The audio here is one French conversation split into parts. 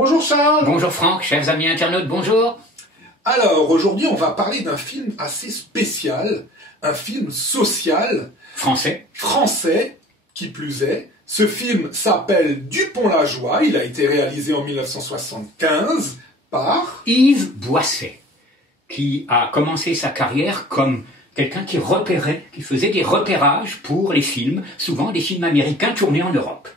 Bonjour Charles. Bonjour Franck, chers amis internautes, bonjour. Alors, aujourd'hui, on va parler d'un film assez spécial, un film social. Français, qui plus est. Ce film s'appelle Dupont-la-Joie, il a été réalisé en 1975 par Yves Boisset, qui a commencé sa carrière comme quelqu'un qui repérait, qui faisait des repérages pour les films, souvent des films américains tournés en Europe.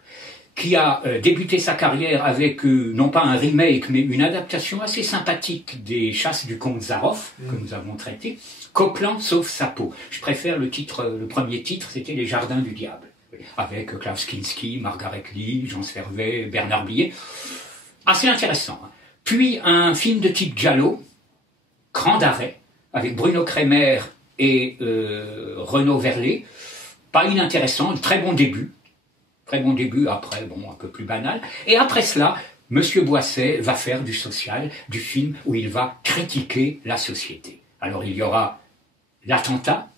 Qui a débuté sa carrière avec, non pas un remake, mais une adaptation assez sympathique des Chasses du comte Zaroff, que nous avons traité, Copland sauve sa peau. Je préfère le premier titre, c'était Les Jardins du Diable, avec Klaus Kinski, Margaret Lee, Jean Servet, Bernard Blier. Assez intéressant. Puis un film de type giallo, Cran d'arrêt, avec Bruno Kremer et Renaud Verlet. Pas inintéressant, très bon début. Très bon début, après, bon, un peu plus banal. Et après cela, Monsieur Boisset va faire du social, du film où il va critiquer la société. Alors il y aura L'attentat,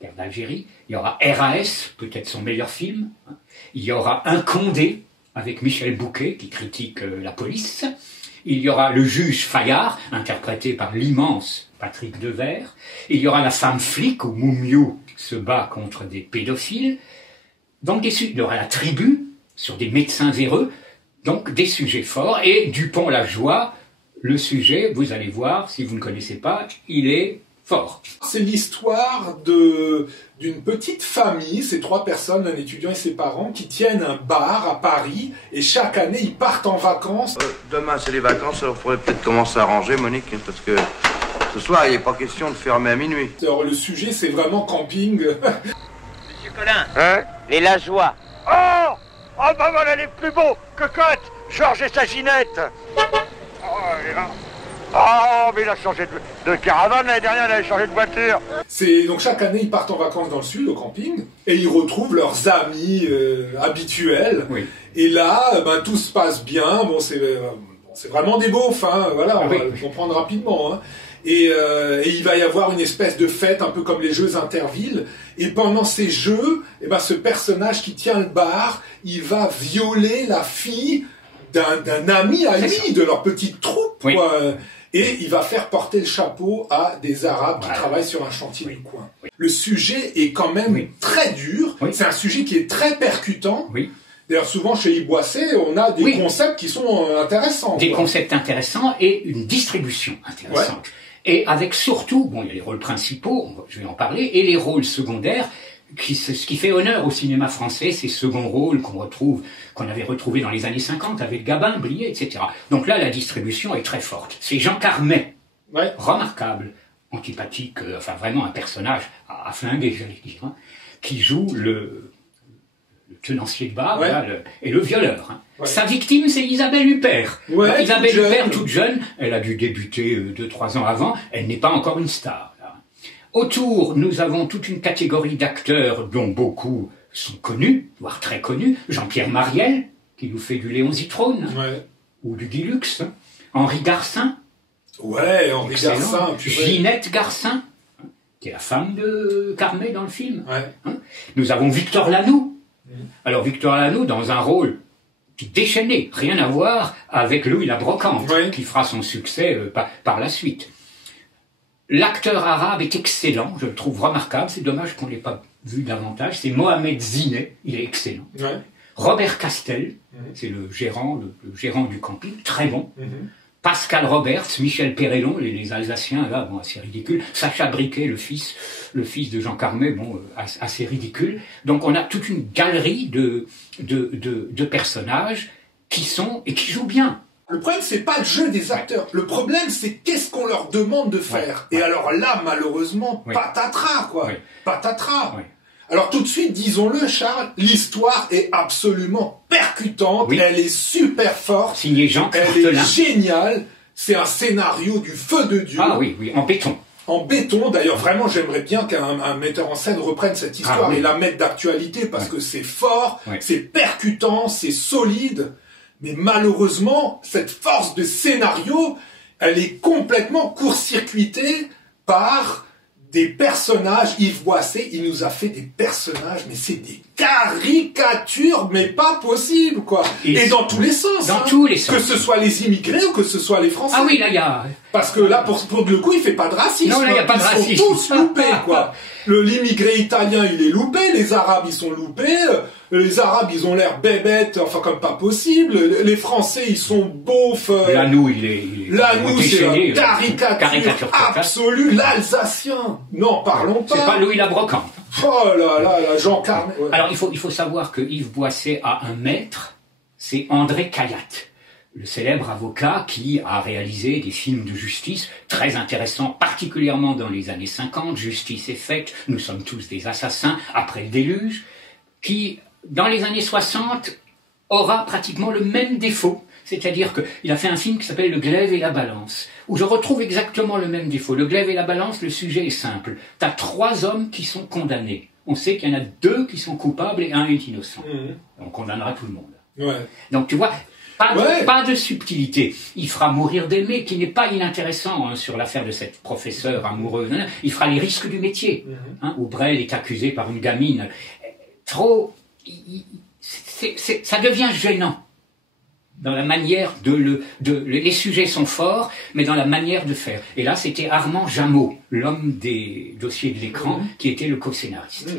Guerre d'Algérie, il y aura RAS, peut-être son meilleur film, il y aura Un Condé, avec Michel Bouquet, qui critique la police, il y aura Le juge Fayard, interprété par l'immense Patrick Devers, il y aura La femme flic, où Moumiou se bat contre des pédophiles. Donc il y aura La tribu, sur des médecins véreux, donc des sujets forts, et Dupont-la-Joie, le sujet, vous allez voir, si vous ne connaissez pas, il est fort. C'est l'histoire d'une petite famille, ces trois personnes, un étudiant et ses parents, qui tiennent un bar à Paris, et chaque année ils partent en vacances. Demain c'est les vacances, alors il faudrait peut-être commencer à ranger, Monique, parce que ce soir il n'est pas question de fermer à minuit. Alors le sujet c'est vraiment camping. Monsieur Collin, Hein? les Lajoie. Oh! Oh, bah voilà les plus beaux! Cocotte! Georges et sa Ginette! Oh, mais il a changé de caravane l'année dernière, il a changé de voiture! Donc chaque année ils partent en vacances dans le sud, au camping, et ils retrouvent leurs amis habituels. Oui. Et là, tout se passe bien, c'est vraiment des beaufs, hein, voilà, on va le comprendre rapidement. Hein. Et il va y avoir une espèce de fête, un peu comme les Jeux Intervilles. Et pendant ces jeux, ce personnage qui tient le bar, il va violer la fille d'un ami à lui, de leur petite troupe. Oui. Quoi. Et il va faire porter le chapeau à des Arabes qui travaillent sur un chantier du coin. Oui. Le sujet est quand même très dur. Oui. C'est un sujet qui est très percutant. Oui. D'ailleurs, souvent, chez Yves Boisset, on a des concepts qui sont intéressants. Des concepts intéressants et une distribution intéressante. Ouais. Et avec surtout, bon, il y a les rôles principaux, je vais en parler, et les rôles secondaires, ce qui fait honneur au cinéma français, ces seconds rôles qu'on avait retrouvés dans les années 50 avec Gabin, Blier, etc. Donc là, la distribution est très forte. C'est Jean Carmet, remarquable, antipathique, enfin vraiment un personnage à flinguer, j'allais dire, hein, qui joue le tenancier de bar et le violeur. Hein. Ouais. Sa victime, c'est Isabelle Huppert. Ouais, Isabelle Huppert, toute jeune, elle a dû débuter 2-3 ans avant, elle n'est pas encore une star. Là. Autour, nous avons toute une catégorie d'acteurs dont beaucoup sont connus, voire très connus. Jean-Pierre Mariel, qui nous fait du Léon Zitrone, ou du Guy Lux. Henri Garcin. Ouais, Henri Garcin. Ginette Garcin, qui est la femme de Carmet dans le film. Hein. Nous avons Victor Lanoux. Alors Victor Lanoux dans un rôle déchaîné, rien à voir avec Louis la Brocante, qui fera son succès par la suite. L'acteur arabe est excellent, je le trouve remarquable, c'est dommage qu'on ne l'ait pas vu davantage, c'est Mohamed Zinet, il est excellent. Robert Castel, c'est le gérant du camping, très bon. Pascal Roberts, Michel Perrellon, les Alsaciens, là, bon, assez ridicule. Sacha Briquet, le fils de Jean Carmet, bon, assez ridicule. Donc on a toute une galerie de personnages qui sont et qui jouent bien. Le problème, c'est pas le jeu des acteurs. Le problème, c'est qu'est-ce qu'on leur demande de faire. Et alors là, malheureusement, patatras, quoi. Patatras. Alors tout de suite, disons-le, Charles, l'histoire est absolument percutante, elle est super forte, signé Jean elle est géniale, c'est un scénario du feu de Dieu. Ah oui, en béton. En béton, d'ailleurs, vraiment, j'aimerais bien qu'un metteur en scène reprenne cette histoire et la mette d'actualité, parce que c'est fort, c'est percutant, c'est solide, mais malheureusement, cette force de scénario, elle est complètement court-circuitée par des personnages. Yves Boisset, il nous a fait des personnages, mais c'est des caricatures, mais pas possible, quoi. Et dans tous les sens. Dans tous les sens. Que ce soit les immigrés ou que ce soit les Français. Ah oui, là, il y a... Parce que là, pour le coup, il fait pas de racisme. Non, là, il n'y a pas de racisme. Ils sont tous loupés, quoi. L'immigré italien, il est loupé. Les Arabes, ils sont loupés. Les Arabes, ils ont l'air bébêtes, enfin, comme pas possible. Les Français, ils sont beaufs. L'anou, il est L'anou, c'est une caricature absolue. L'Alsacien. Non, parlons pas. C'est pas Louis Labrocante. Oh là là, Jean Carmet. Ouais. Alors, il faut savoir que Yves Boisset a un maître, c'est André Cayatte, le célèbre avocat qui a réalisé des films de justice très intéressants, particulièrement dans les années 50, Justice est faite, Nous sommes tous des assassins, Après le déluge, qui, dans les années 60, aura pratiquement le même défaut. C'est-à-dire qu'il a fait un film qui s'appelle Le glaive et la balance, où je retrouve exactement le même défaut. Le glaive et la balance, le sujet est simple. Tu as 3 hommes qui sont condamnés. On sait qu'il y en a 2 qui sont coupables et 1 est innocent. On condamnera tout le monde. Ouais. Donc tu vois, pas de subtilité. Il fera Mourir d'aimer, qui n'est pas inintéressant sur l'affaire de cette professeure amoureuse. Il fera Les risques du métier, où Brel est accusé par une gamine. Trop... ça devient gênant. Dans la manière les sujets sont forts, mais dans la manière de faire. Et là, c'était Armand Jameau, l'homme des dossiers de l'écran, qui était le co-scénariste.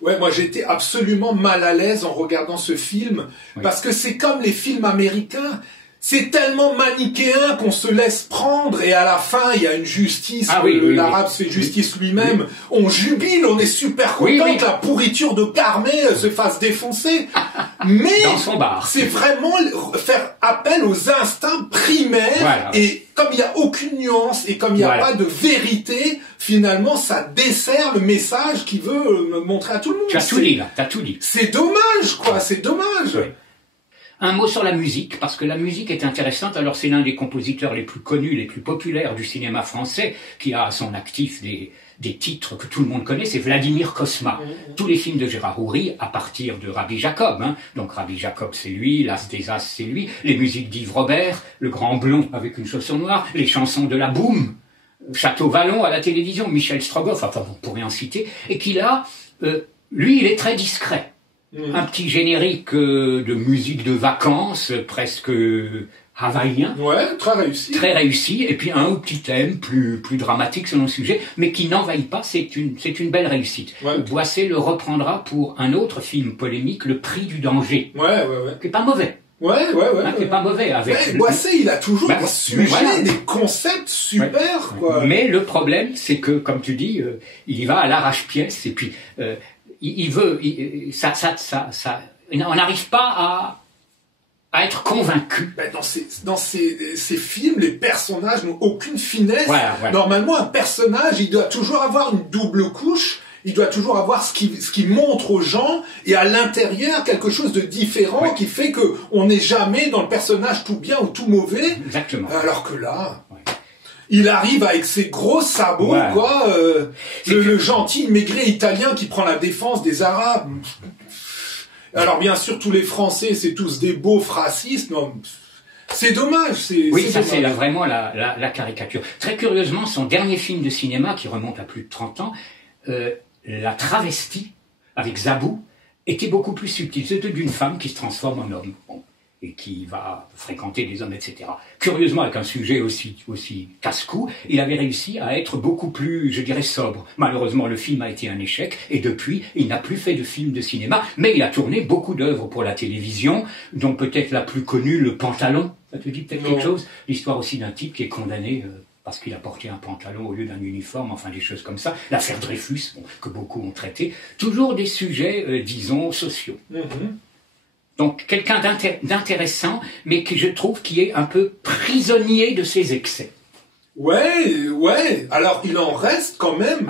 Ouais, moi j'étais absolument mal à l'aise en regardant ce film, parce que c'est comme les films américains. C'est tellement manichéen qu'on se laisse prendre et à la fin il y a une justice, l'arabe se fait justice lui-même, on jubile, on est super content que la pourriture de Carmet se fasse défoncer. Mais dans son bar. C'est vraiment faire appel aux instincts primaires, et comme il n'y a aucune nuance et comme il n'y a pas de vérité, finalement ça dessert le message qu'il veut montrer à tout le monde. Tu as tout dit là, t'as tout dit. C'est dommage, quoi, c'est dommage. Oui. Un mot sur la musique, parce que la musique est intéressante. Alors c'est l'un des compositeurs les plus connus, les plus populaires du cinéma français, qui a à son actif des titres que tout le monde connaît, c'est Vladimir Cosma. Tous les films de Gérard Houry, à partir de Rabbi Jacob, donc Rabbi Jacob c'est lui, L'As des As c'est lui, les musiques d'Yves Robert, Le Grand Blond avec une chaussure noire, les chansons de la Boum, Château Vallon à la télévision, Michel Strogoff, enfin on pourrait en citer, et qu'il a, lui il est très discret. Un petit générique de musique de vacances, presque havaïen. Ouais, très réussi. Très réussi, et puis un petit thème plus dramatique selon le sujet, mais qui n'envahit pas, c'est une belle réussite. Ouais. Boisset le reprendra pour un autre film polémique, Le Prix du danger. Ouais. Qui est pas mauvais. Qui est pas mauvais avec. Boisset, il a toujours des sujets, des concepts super, quoi. Mais le problème, c'est que, comme tu dis, il y va à l'arrache-pièce, et puis, il veut, on n'arrive pas à être convaincu. Dans ces films, les personnages n'ont aucune finesse. Voilà. Normalement, un personnage, il doit toujours avoir une double couche. Il doit toujours avoir ce qui montre aux gens, et à l'intérieur quelque chose de différent qui fait que on n'est jamais dans le personnage tout bien ou tout mauvais. Exactement. Alors que là, il arrive avec ses gros sabots, quoi. Le gentil immigré italien qui prend la défense des Arabes. Alors bien sûr, tous les Français, c'est tous des beaufs racistes. Non, c'est dommage. C'est vraiment la caricature. Très curieusement, son dernier film de cinéma, qui remonte à plus de 30 ans, La Travestie, avec Zabou, était beaucoup plus subtil. C'était d'une femme qui se transforme en homme. Et qui va fréquenter des hommes, etc. Curieusement, avec un sujet aussi casse-cou, il avait réussi à être beaucoup plus, je dirais, sobre. Malheureusement, le film a été un échec, et depuis, il n'a plus fait de film de cinéma, mais il a tourné beaucoup d'œuvres pour la télévision, dont peut-être la plus connue, Le Pantalon. Ça te dit peut-être quelque chose? L'histoire aussi d'un type qui est condamné parce qu'il a porté un pantalon au lieu d'un uniforme, enfin des choses comme ça. L'affaire Dreyfus, que beaucoup ont traité. Toujours des sujets, disons, sociaux. Donc quelqu'un d'intéressant, mais qui je trouve qui est un peu prisonnier de ses excès. Ouais. Alors il en reste quand même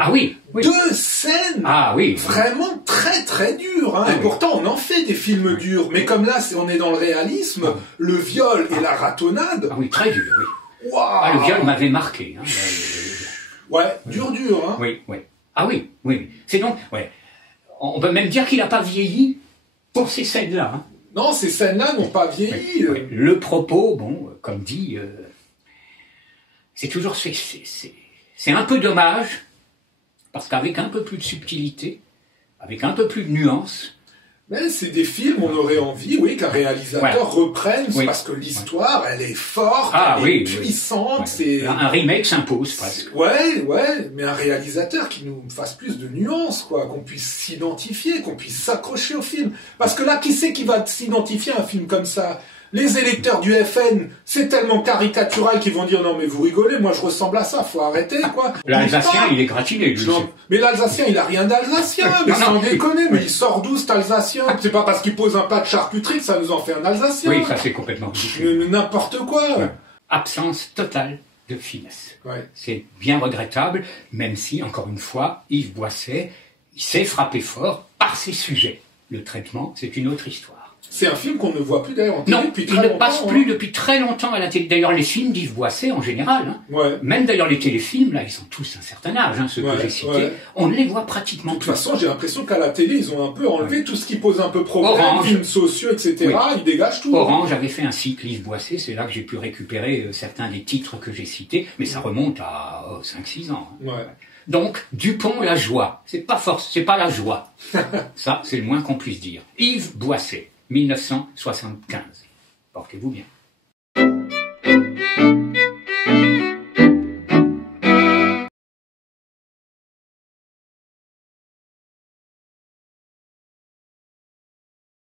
2 scènes vraiment très très dures. Et pourtant on en fait des films durs. Mais comme là on est dans le réalisme, le viol et la ratonnade. Très dur, oui. Wow. Le viol m'avait marqué. Dur. Oui. Oui. C'est donc, on peut même dire qu'il n'a pas vieilli pour ces scènes-là. Non, ces scènes-là n'ont pas vieilli. Le propos, comme dit, c'est toujours, c'est un peu dommage Parce qu'avec un peu plus de subtilité, avec un peu plus de nuance... Mais c'est des films, on aurait envie, oui, qu'un réalisateur reprenne, parce que l'histoire, elle est forte, elle est puissante. C'est... Un remake s'impose presque. Ouais, mais un réalisateur qui nous fasse plus de nuances, quoi, qu'on puisse s'identifier, qu'on puisse s'accrocher au film. Parce que là, qui c'est qui va s'identifier à un film comme ça ? Les électeurs du FN, c'est tellement caricatural qu'ils vont dire non mais vous rigolez, moi je ressemble à ça, faut arrêter quoi. L'Alsacien il est gratiné. Mais l'Alsacien il a rien d'Alsacien, mais sans déconner, mais il sort d'où cet Alsacien? C'est pas parce qu'il pose un plat de charcuterie que ça nous en fait un Alsacien. Oui, ça c'est complètement ridicule. N'importe quoi. Ouais. Absence totale de finesse. Ouais. C'est bien regrettable, même si, encore une fois, Yves Boisset, il s'est frappé fort par ses sujets. Le traitement, c'est une autre histoire. C'est un film qu'on ne voit plus d'ailleurs en télé depuis très longtemps. Non, il ne passe plus depuis très longtemps à la télé. D'ailleurs, les films d'Yves Boisset, en général, même d'ailleurs les téléfilms, là, ils ont tous un certain âge, ceux que j'ai cités, on ne les voit pratiquement plus. De toute façon, j'ai l'impression qu'à la télé, ils ont un peu enlevé tout ce qui pose un peu problème, films sociaux, etc. Ils dégagent tout. Orange avait fait un cycle Yves Boisset, c'est là que j'ai pu récupérer certains des titres que j'ai cités, mais ça remonte à 5-6 ans. Donc, Dupont, la joie. C'est pas la joie. Ça, c'est le moins qu'on puisse dire. Yves Boisset. 1975. Portez-vous bien.